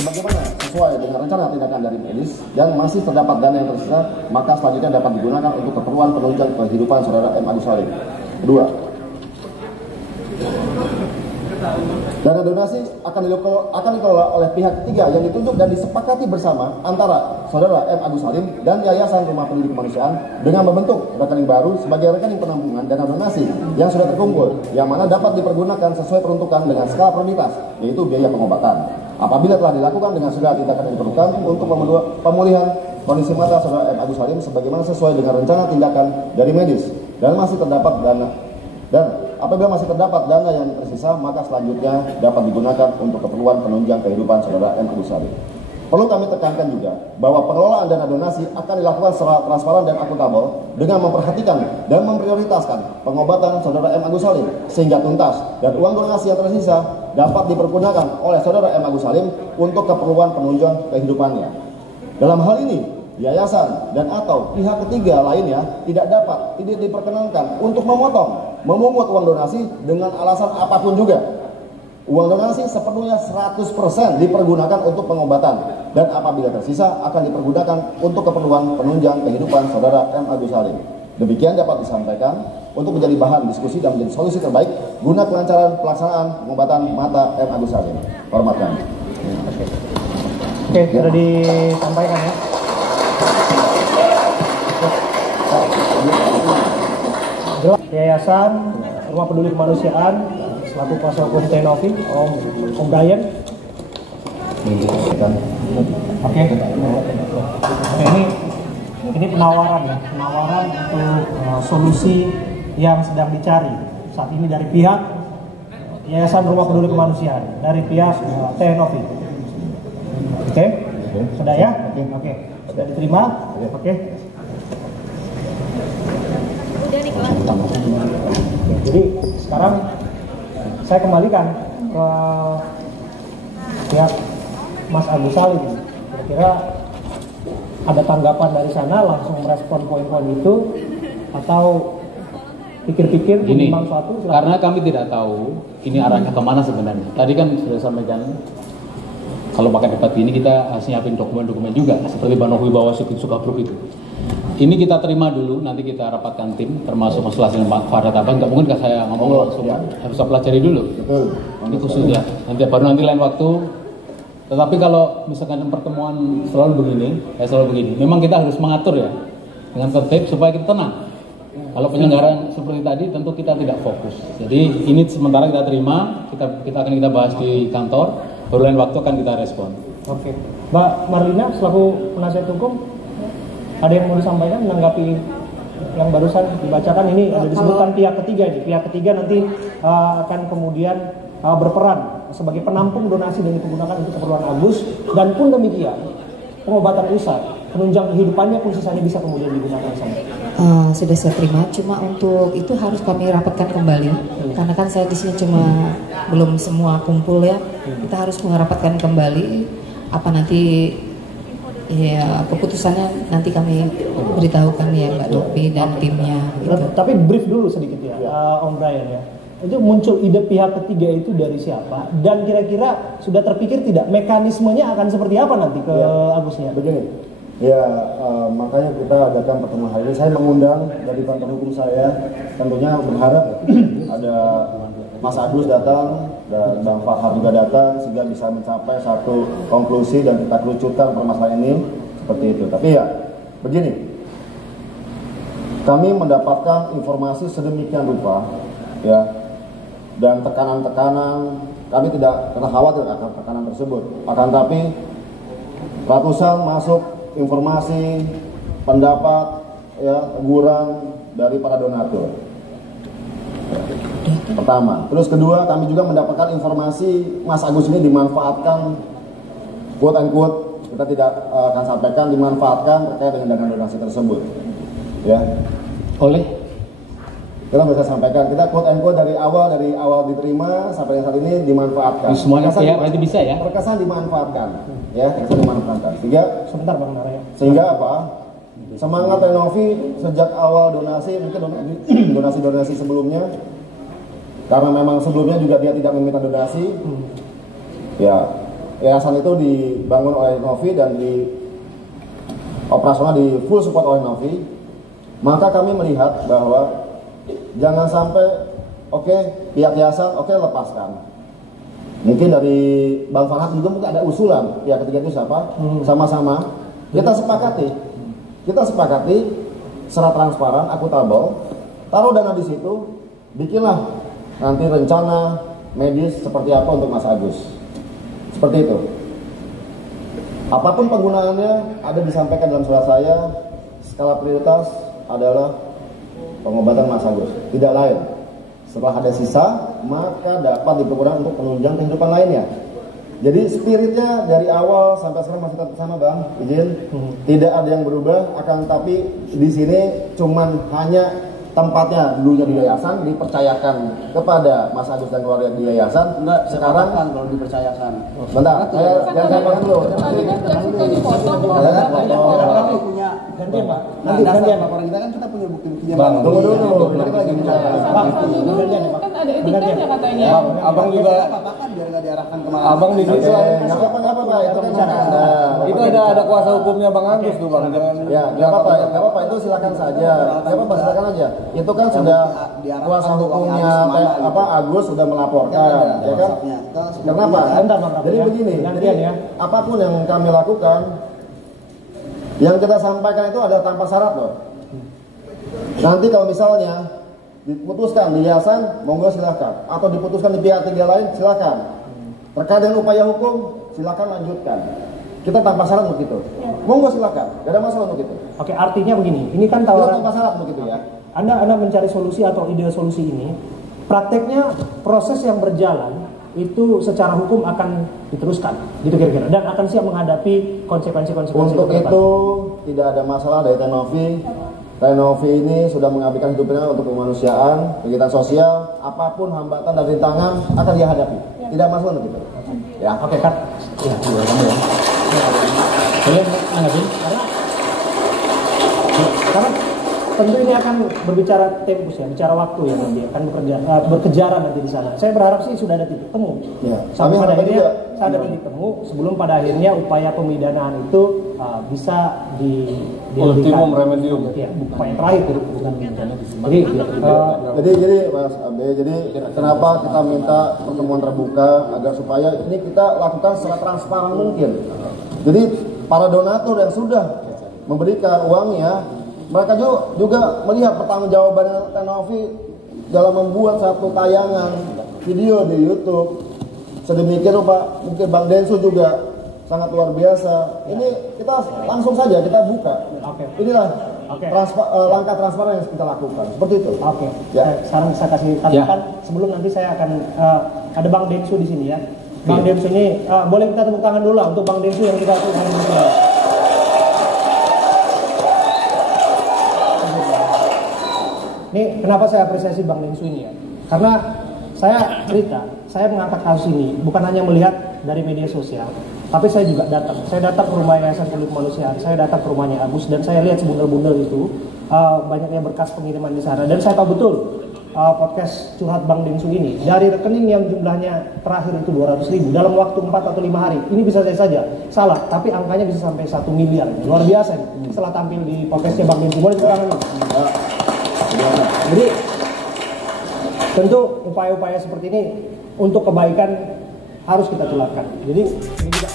sebagaimana sesuai dengan rencana tindakan dari medis dan masih terdapat dana yang tersisa, maka selanjutnya dapat digunakan untuk keperluan penunjang kehidupan saudara M. Agus Salim. Kedua, dana donasi akan dikelola oleh pihak ketiga yang ditunjuk dan disepakati bersama antara saudara M. Agus Salim dan Yayasan Rumah Peduli Kemanusiaan dengan membentuk rekening baru sebagai rekening penampungan dana donasi yang sudah terkumpul, yang mana dapat dipergunakan sesuai peruntukan dengan skala prioritas, yaitu biaya pengobatan. Apabila telah dilakukan dengan segala tindakan yang diperlukan untuk pemulihan kondisi mata saudara M. Agus Salim sebagaimana sesuai dengan rencana tindakan dari medis dan masih terdapat dana. Dan apabila masih terdapat dana yang tersisa, maka selanjutnya dapat digunakan untuk keperluan penunjang kehidupan saudara M. Agus Salim. Perlu kami tekankan juga bahwa pengelolaan dana donasi akan dilakukan secara transparan dan akuntabel dengan memperhatikan dan memprioritaskan pengobatan saudara M. Agus Salim sehingga tuntas, dan uang donasi yang tersisa dapat dipergunakan oleh saudara M. Agus Salim untuk keperluan penunjang kehidupannya. Dalam hal ini, yayasan dan atau pihak ketiga lainnya tidak diperkenankan untuk memungut uang donasi dengan alasan apapun juga. Uang donasi sepenuhnya 100% dipergunakan untuk pengobatan, dan apabila tersisa akan dipergunakan untuk keperluan penunjang kehidupan saudara M. Agus Salim. Demikian dapat disampaikan untuk menjadi bahan diskusi dan menjadi solusi terbaik guna kelancaran pelaksanaan pengobatan mata M. Agus Salim. Hormat kami. Oke, sudah disampaikan ya. Yayasan Rumah Peduli Kemanusiaan selaku kuasa hukum Tenovi, Om Brian. Oke. Ini penawaran ya, penawaran untuk solusi yang sedang dicari saat ini dari pihak Yayasan Rumah Peduli Kemanusiaan, dari pihak Tenovi. Oke, sudah ya? Oke, sudah diterima. Oke. Jadi sekarang saya kembalikan ke pihak Mas Agus Salim. Kira-kira ada tanggapan dari sana, langsung merespon poin-poin itu, atau pikir-pikir menimbang suatu? Karena kami tidak tahu ini arahnya kemana sebenarnya. Tadi kan sudah sampaikan, kalau pakai debat ini kita siapin dokumen-dokumen juga, seperti Banowi Bawa Sukabruk itu. Ini kita terima dulu, nanti kita rapatkan tim, termasuk masalah hasil Farhat Abang. Nggak mungkin saya ngomong langsung, harus saya pelajari dulu. Ini khusus ya, baru nanti lain waktu. Tetapi kalau misalkan pertemuan selalu begini, memang kita harus mengatur ya, dengan tertib supaya kita tenang. Kalau penyelenggaraan seperti tadi, tentu kita tidak fokus. Jadi ini sementara kita terima, kita akan bahas di kantor, baru lain waktu akan kita respon. Oke, Mbak Marlina selaku penasihat hukum, ada yang mau disampaikan menanggapi yang barusan dibacakan ini? Ada disebutkan pihak ketiga ini. Pihak ketiga nanti akan kemudian berperan sebagai penampung donasi yang digunakan untuk keperluan Agus, dan pun demikian pengobatan usai, penunjang kehidupannya pun sisanya bisa kemudian digunakan sama. Sudah saya terima, cuma untuk itu harus kami rapatkan kembali, karena kan saya di sini cuma belum semua kumpul ya. Kita harus merapatkan kembali apa nanti. Ya, keputusannya nanti kami beritahukan ya Mbak Dopi dan timnya. Gitu. Tapi brief dulu sedikit ya, Om Brian ya. Itu muncul ide pihak ketiga itu dari siapa? Dan kira-kira sudah terpikir tidak mekanismenya akan seperti apa nanti ke Agusnya? Begini, ya makanya kita adakan pertemuan hari ini. Saya mengundang dari kantor hukum saya, tentunya berharap ada Mas Agus datang dan Bang Farhat juga datang sehingga bisa mencapai satu konklusi dan kita kerucutkan permasalahan ini seperti itu. Tapi ya begini, kami mendapatkan informasi sedemikian rupa ya, dan tekanan-tekanan, kami tidak pernah khawatir akan tekanan tersebut. Akan tapi ratusan masuk informasi, pendapat ya, teguran dari para donatur. Pertama, terus kedua, kami juga mendapatkan informasi Mas Agus ini dimanfaatkan, quote unquote, kita tidak akan sampaikan, dimanfaatkan terkait dengan dana donasi tersebut ya. Oleh kita bisa sampaikan, kita quote unquote dari awal diterima sampai saat ini dimanfaatkan. Semuanya pihak berarti bisa ya? Terkesan dimanfaatkan ya, terkesan dimanfaatkan. Sebentar Bang Nara ya. Sehingga apa? Semangat Renovi sejak awal donasi, mungkin donasi sebelumnya, karena memang sebelumnya juga dia tidak meminta donasi, ya yayasan itu dibangun oleh Novi dan di operasional di full support oleh Novi, maka kami melihat bahwa jangan sampai pihak yayasan lepaskan. Mungkin dari Bang Farhad juga mungkin ada usulan pihak ketiga itu siapa? Sama-sama kita sepakati secara transparan, akuntabel, taruh dana di situ, bikinlah nanti rencana medis seperti apa untuk Mas Agus. Seperti itu. Apapun penggunaannya ada disampaikan dalam surat saya. Skala prioritas adalah pengobatan Mas Agus, tidak lain. Setelah ada sisa, maka dapat dipergunakan untuk penunjang kehidupan lainnya. Jadi spiritnya dari awal sampai sekarang masih tetap sama, Bang. Izin, tidak ada yang berubah. Akan tapi di sini cuman hanya tempatnya dulunya di yayasan, dipercayakan kepada Mas Agus dan keluarga di yayasan. Enggak, sekarang kan kalau dipercayakan. Bentar, saya potong dulu. Gantian Pak. Nanti Gantian. laporan kita kan kita punya bukti-buktinya. Bang, Tunggu dulu. Kita lagi bicara. Bang, gantian Pak. Kan ada etikanya katanya. Abang juga, Apa-apa biar nggak diarahkan kemana. abang di situ. Nggak apa-apa, Pak. Itu kan Itu ada kuasa hukumnya Bang Agus tuh Bang. Jangan. ya, nggak apa-apa. Itu silakan saja. Nggak apa-apa, silakan aja. Itu kan sudah kuasa hukumnya Agus sudah melaporkan, ya kan? Kenapa? Bentar, Bang. Jadi begini, Gantian ya. apapun yang kami lakukan, yang kita sampaikan itu ada tanpa syarat loh. Nanti kalau misalnya diputuskan di yayasan, monggo silakan. Atau diputuskan di pihak tiga lain, silakan. Terkait dengan upaya hukum, silakan lanjutkan. Kita tanpa syarat untuk itu. Monggo silakan, gak ada masalah untuk itu. Oke, artinya begini. Ini kan Kita tawaran. tanpa syarat untuk itu ya. Anda mencari solusi atau ide solusi ini, prakteknya proses yang berjalan itu secara hukum akan diteruskan, gitu kira-kira, dan akan siap menghadapi konsekuensi-konsekuensi. Untuk itu tidak ada masalah dari Tenovi. Tenovi ini sudah mengabdikan hidupnya untuk kemanusiaan, kegiatan sosial, apapun hambatan dan rintangan akan dia hadapi. Tidak masalah untuk itu. Ya. Oke, Kak. Ya, Boleh nanggapin? karena tentu ini akan berbicara tempus ya, bicara waktu ya, nanti akan berkejaran nanti di sana. Saya berharap sih sudah ada titik temu. Ya. Sampai Kami pada harapkan akhirnya juga. saya ada titik temu sebelum pada akhirnya upaya pemidanaan itu bisa Ultimum remedium. Ya, upaya terakhir itu bukan pidana. Jadi Mas Abe, jadi kenapa kita minta pertemuan terbuka agar supaya ini kita lakukan secara transparan mungkin. Jadi para donatur yang sudah memberikan uangnya, mereka juga melihat pertanggungjawaban Tenovi dalam membuat satu tayangan video di YouTube. Sedemikian rupa, mungkin Bang Densu juga sangat luar biasa. Ini kita langsung saja kita buka. Oke. Inilah Oke. langkah transparan yang kita lakukan. Seperti itu. Oke. Ya. Sekarang saya kasih tanggapan sebelum nanti saya akan ada Bang Densu di sini ya. Bang Densu ini boleh kita tepuk tangan dulu lah untuk Bang Densu yang kita hari ini. Ini kenapa saya apresiasi Bang Densu ini ya? Karena saya cerita, saya mengangkat kasus ini bukan hanya melihat dari media sosial, tapi saya juga datang. Saya datang ke rumah Yayasan Peduli Kemanusiaan, saya datang ke rumahnya Agus dan saya lihat sebundel-bundel itu banyaknya berkas pengiriman di sana dan saya tahu betul podcast curhat Bang Densu ini dari rekening yang jumlahnya terakhir itu 200.000 dalam waktu 4 atau 5 hari. Ini bisa saja salah, tapi angkanya bisa sampai 1 miliar. Luar biasa ini. Setelah tampil di podcastnya Bang Densu, boleh tepuk tangan. Jadi tentu upaya-upaya seperti ini untuk kebaikan harus kita tularkan. Jadi ini juga